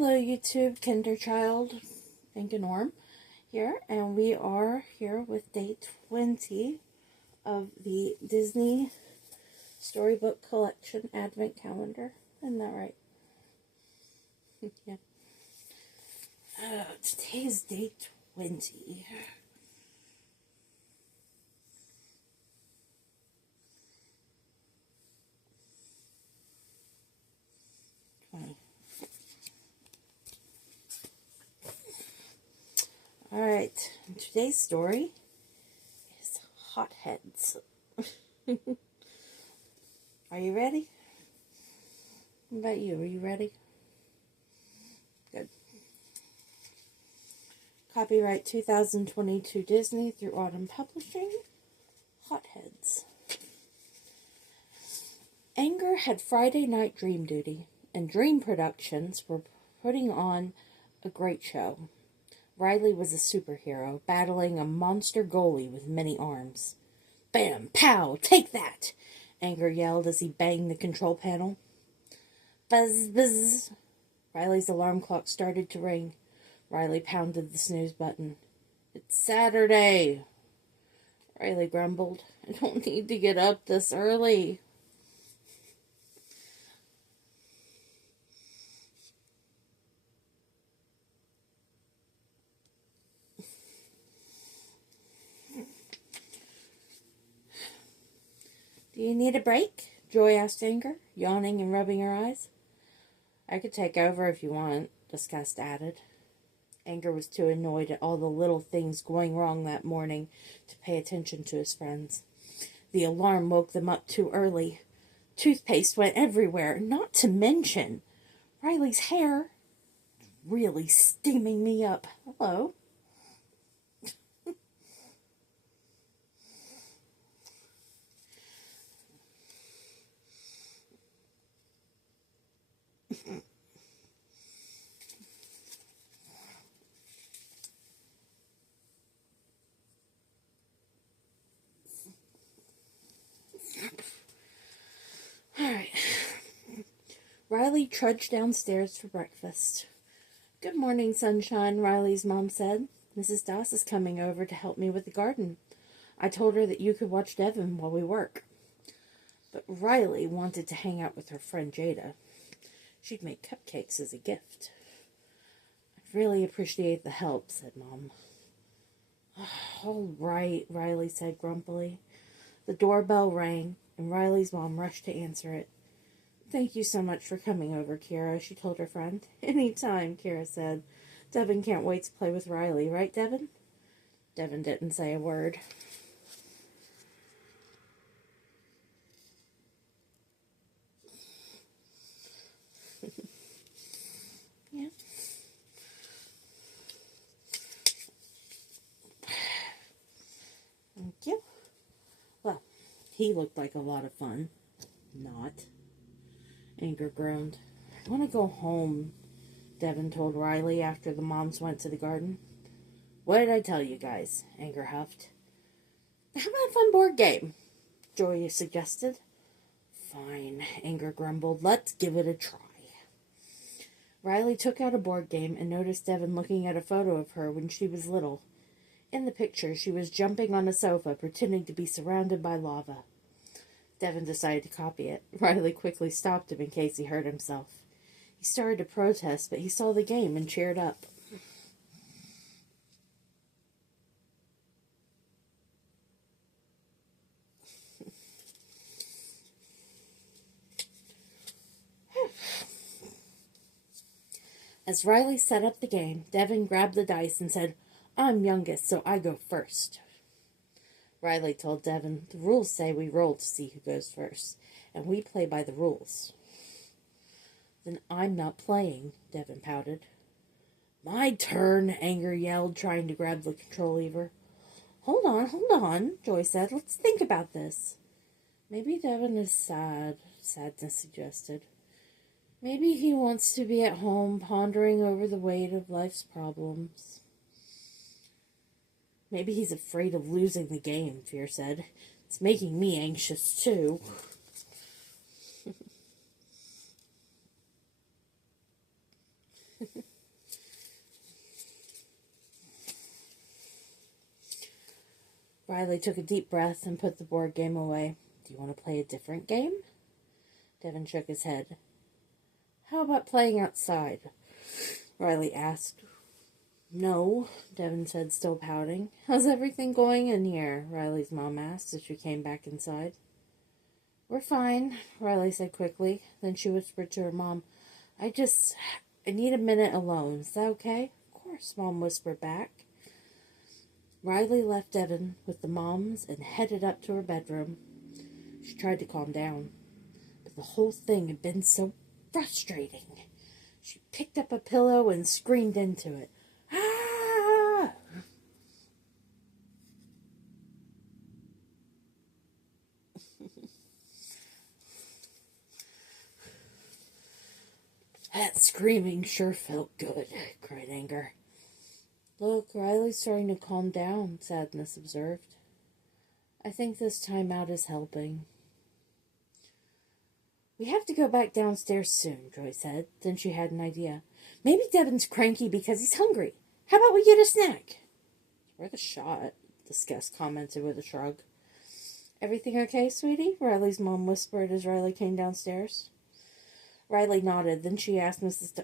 Hello YouTube Kinderchild Norm here, and we are here with day 20 of the Disney Storybook Collection Advent Calendar. Isn't that right? Yeah. Today is day 20. Alright, today's story is Hotheads. Are you ready? What about you? Are you ready? Good. Copyright 2022 Disney through Autumn Publishing. Hotheads. Anger had Friday night dream duty, and Dream Productions were putting on a great show. Riley was a superhero, battling a monster goalie with many arms. Bam! Pow! Take that! Anger yelled as he banged the control panel. Buzz! Buzz! Riley's alarm clock started to ring. Riley pounded the snooze button. It's Saturday! Riley grumbled. I don't need to get up this early. Do you need a break? Joy asked Anger, yawning and rubbing her eyes. I could take over if you want, Disgust added. Anger was too annoyed at all the little things going wrong that morning to pay attention to his friends. The alarm woke them up too early. Toothpaste went everywhere, not to mention Riley's hair. Really steaming me up. Hello. Alright. Riley trudged downstairs for breakfast. Good morning, sunshine, Riley's mom said. Mrs. Doss is coming over to help me with the garden. I told her that you could watch Devin while we work. But Riley wanted to hang out with her friend Jada. She'd make cupcakes as a gift. I'd really appreciate the help, said Mom. All right, Riley said grumpily. The doorbell rang, and Riley's mom rushed to answer it. Thank you so much for coming over, Kira, she told her friend. Anytime, Kira said. Devin can't wait to play with Riley, right, Devin? Devin didn't say a word. Yeah. Thank you. Well, he looked like a lot of fun. Not. Anger groaned. I want to go home, Devin told Riley after the moms went to the garden. What did I tell you guys? Anger huffed. How about a fun board game? Joy suggested. Fine, Anger grumbled. Let's give it a try. Riley took out a board game and noticed Devin looking at a photo of her when she was little. In the picture, she was jumping on a sofa, pretending to be surrounded by lava. Devin decided to copy it. Riley quickly stopped him in case he hurt himself. He started to protest, but he saw the game and cheered up. As Riley set up the game, Devin grabbed the dice and said, I'm youngest, so I go first. Riley told Devin, the rules say we roll to see who goes first, and we play by the rules. Then I'm not playing, Devin pouted. My turn, Anger yelled, trying to grab the control lever. Hold on, Joy said. Let's think about this. Maybe Devin is sad, Sadness suggested. Maybe he wants to be at home pondering over the weight of life's problems. Maybe he's afraid of losing the game, Fear said. It's making me anxious, too. Riley took a deep breath and put the board game away. Do you want to play a different game? Devin shook his head. How about playing outside? Riley asked. No, Devin said, still pouting. How's everything going in here? Riley's mom asked as she came back inside. We're fine, Riley said quickly. Then she whispered to her mom, I need a minute alone. Is that okay? Of course, Mom whispered back. Riley left Devin with the moms and headed up to her bedroom. She tried to calm down, but the whole thing had been so frustrating. She picked up a pillow and screamed into it. Ah! That screaming sure felt good, cried Anger. Look, Riley's starting to calm down, Sadness observed. I think this time out is helping. We have to go back downstairs soon, Joy said. Then she had an idea. Maybe Devin's cranky because he's hungry. How about we get a snack? Worth a shot, the guest commented with a shrug. Everything okay, sweetie? Riley's mom whispered as Riley came downstairs. Riley nodded. Then she asked, Mrs.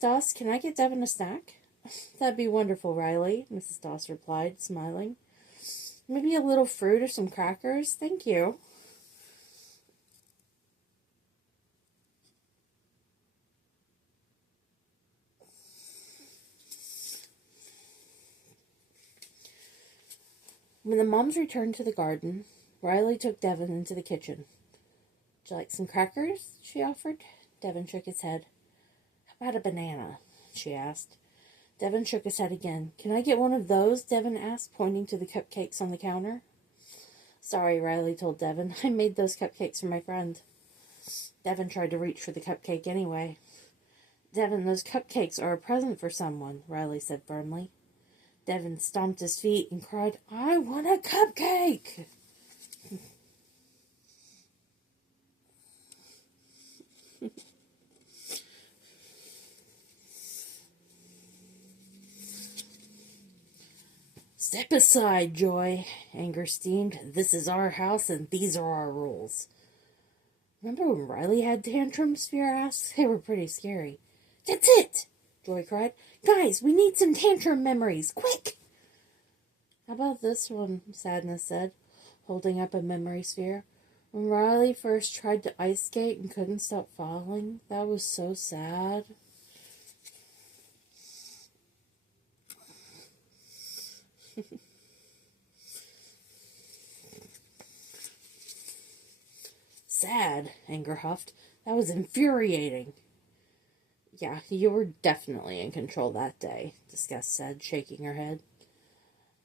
Doss, can I get Devin a snack? That'd be wonderful, Riley, Mrs. Doss replied, smiling. Maybe a little fruit or some crackers? Thank you. When the moms returned to the garden, Riley took Devin into the kitchen. Would you like some crackers? She offered. Devin shook his head. How about a banana? She asked. Devin shook his head again. Can I get one of those? Devin asked, pointing to the cupcakes on the counter. Sorry, Riley told Devin. I made those cupcakes for my friend. Devin tried to reach for the cupcake anyway. Devin, those cupcakes are a present for someone, Riley said firmly. Devin stomped his feet and cried, I want a cupcake! Step aside, Joy, Anger steamed. This is our house and these are our rules. Remember when Riley had tantrums? Fear asked. They were pretty scary. That's it, Joy cried. Guys, we need some tantrum memories. Quick! How about this one? Sadness said, holding up a memory sphere. When Riley first tried to ice skate and couldn't stop falling, that was so sad. Sad, Anger huffed. That was infuriating. Yeah, you were definitely in control that day, Disgust said, shaking her head.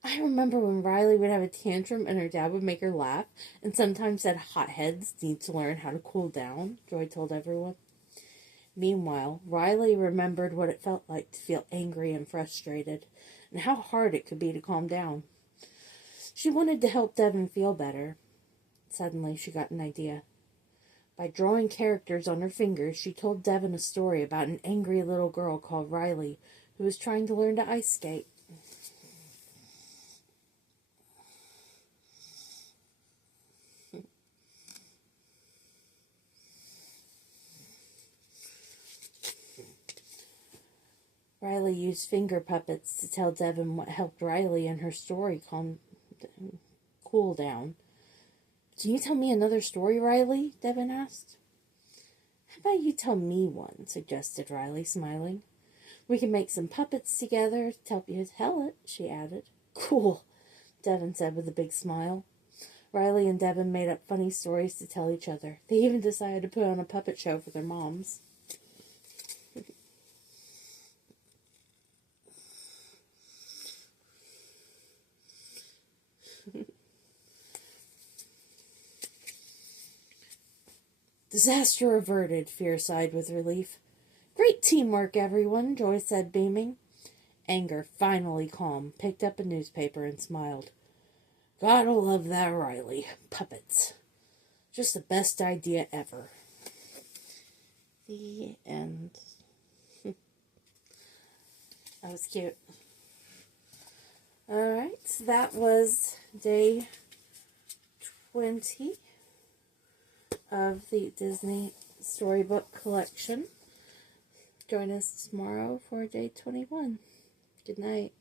I remember when Riley would have a tantrum and her dad would make her laugh, and sometimes said hotheads need to learn how to cool down, Joy told everyone. Meanwhile, Riley remembered what it felt like to feel angry and frustrated, and how hard it could be to calm down. She wanted to help Devin feel better. Suddenly, she got an idea. By drawing characters on her fingers, she told Devin a story about an angry little girl called Riley who was trying to learn to ice skate. Riley used finger puppets to tell Devin what helped Riley and her story cool down. Can you tell me another story, Riley? Devin asked. How about you tell me one, suggested Riley, smiling. We can make some puppets together to help you tell it, she added. Cool, Devin said with a big smile. Riley and Devin made up funny stories to tell each other. They even decided to put on a puppet show for their moms. Disaster averted, Fear sighed with relief. Great teamwork, everyone, Joy said, beaming. Anger, finally calm, picked up a newspaper and smiled. Gotta love that Riley. Puppets. Just the best idea ever. The end. That was cute. Alright, so that was day 20 of the Disney Storybook Collection. Join us tomorrow for day 21. Good night.